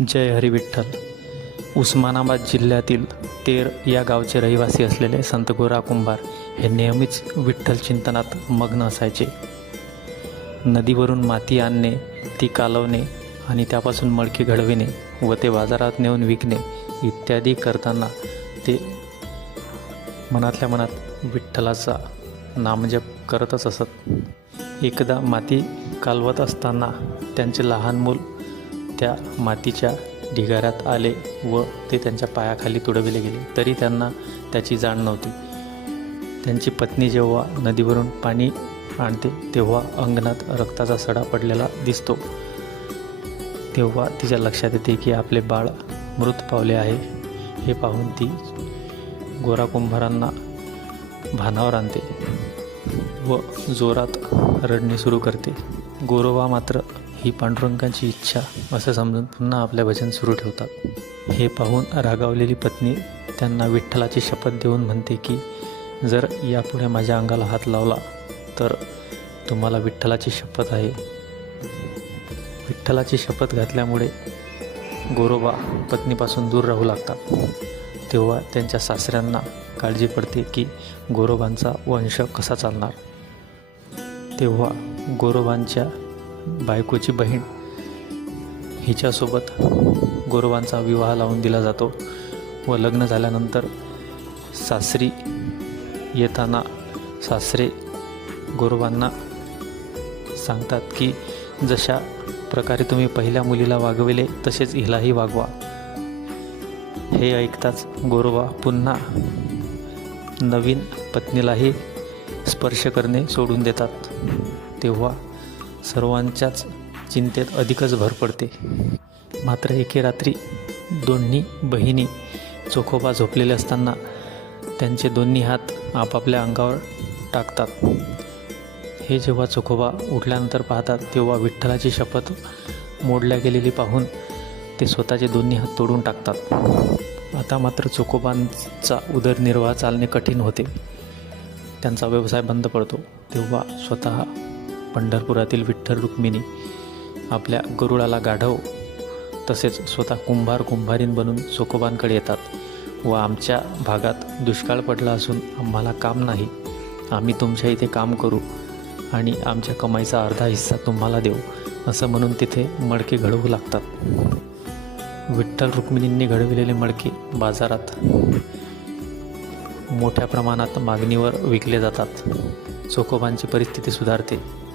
जय हरी विठ्ठल. उस्मानाबाद जिल्ह्यातील तेर या गावचे रहिवासी असलेले संत गोरा कुंभार हे नेहमीच विठ्ठल चिंतनात मग्न असायचे. नदीवरून माती आणणे ती कालवणे आणि त्यापासून मडकी घडविणे व ते बाजारात नेऊन विकणे इत्यादी करताना ते मनातल्या मनात विठ्ठलाचा नामजप करतच असत. एकदा माती कालवत असताना त्यांचे लहान मूल त्या मातीच्या ढिगाऱ्यात आले व ते त्यांच्या पायाखाली तुडविले गेले. तरी त्यांना त्याची जाण नव्हती. त्यांची पत्नी जेव्हा नदीवरून पाणी आणते तेव्हा अंगणात रक्ताचा सडा पडलेला दिसतो. तेव्हा तिच्या लक्षात येते की आपले बाळ मृत पावले आहे. हे पाहून ती गोरा कुंभारांना भानावर आणते व जोरात रडणे सुरू करते. गोरोबा मात्र ही पांडुरंगाची इच्छा असं समजून पुन्हा आपले भजन सुरू ठेवतात. हे पाहून रागावलेली पत्नी त्यांना विठ्ठलाची शपथ देऊन म्हणते की जर यापुढे माझ्या अंगाला हात लावला तर तुम्हाला विठ्ठलाची शपथ आहे. विठ्ठलाची शपथ घातल्यामुळे गोरोबा पत्नीपासून दूर राहू लागतात. तेव्हा त्यांच्या सासऱ्यांना काळजी पडते की गोरोबांचा वंश कसा चालणार? तेव्हा गोरोबांच्या बायकोची बहीण हिच्यासोबत गोरवांचा विवाह लावून दिला जातो व लग्न झाल्यानंतर सासरी येताना सासरे गोरवांना सांगतात की जशा प्रकारे तुम्ही पहिल्या मुलीला वागविले तसेच हिलाही वागवा. हे ऐकताच गोरवा पुन्हा नवीन पत्नीलाही स्पर्श करणे सोडून देतात. तेव्हा सर्वांच्याच चिंतेत अधिकच भर पडते. मात्र एके रात्री दोन्ही बहिणी चोखोबा झोपलेले असताना त्यांचे दोन्ही हात आपापल्या अंगावर टाकतात. हे जेव्हा चोखोबा उठल्यानंतर पाहतात तेव्हा विठ्ठलाची शपथ मोडल्या गेलेली पाहून ते स्वतःचे दोन्ही हात तोडून टाकतात. आता मात्र चोखोबांचा उदरनिर्वाह चालणे कठीण होते. त्यांचा व्यवसाय बंद पडतो तेव्हा स्वतः पंढरपुरातील विठ्ठल रुक्मिणी आपल्या गरुडाला गाढव तसेच स्वतः कुंभार कुंभारीन बनून चोखोबांकडे येतात व आमच्या भागात दुष्काळ पडला असून आम्हाला काम नाही. आम्ही तुमच्या इथे काम करू आणि आमच्या कमाईचा अर्धा हिस्सा तुम्हाला देऊ असं म्हणून तिथे मडके घडवू लागतात. विठ्ठल रुक्मिणींनी घडविलेले मडके बाजारात मोठ्या प्रमाणात मागणीवर विकले जातात. चोखोबांची परिस्थिती सुधारते.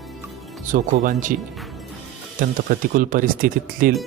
चोखोबांची अत्यंत प्रतिकूल परिस्थितीतील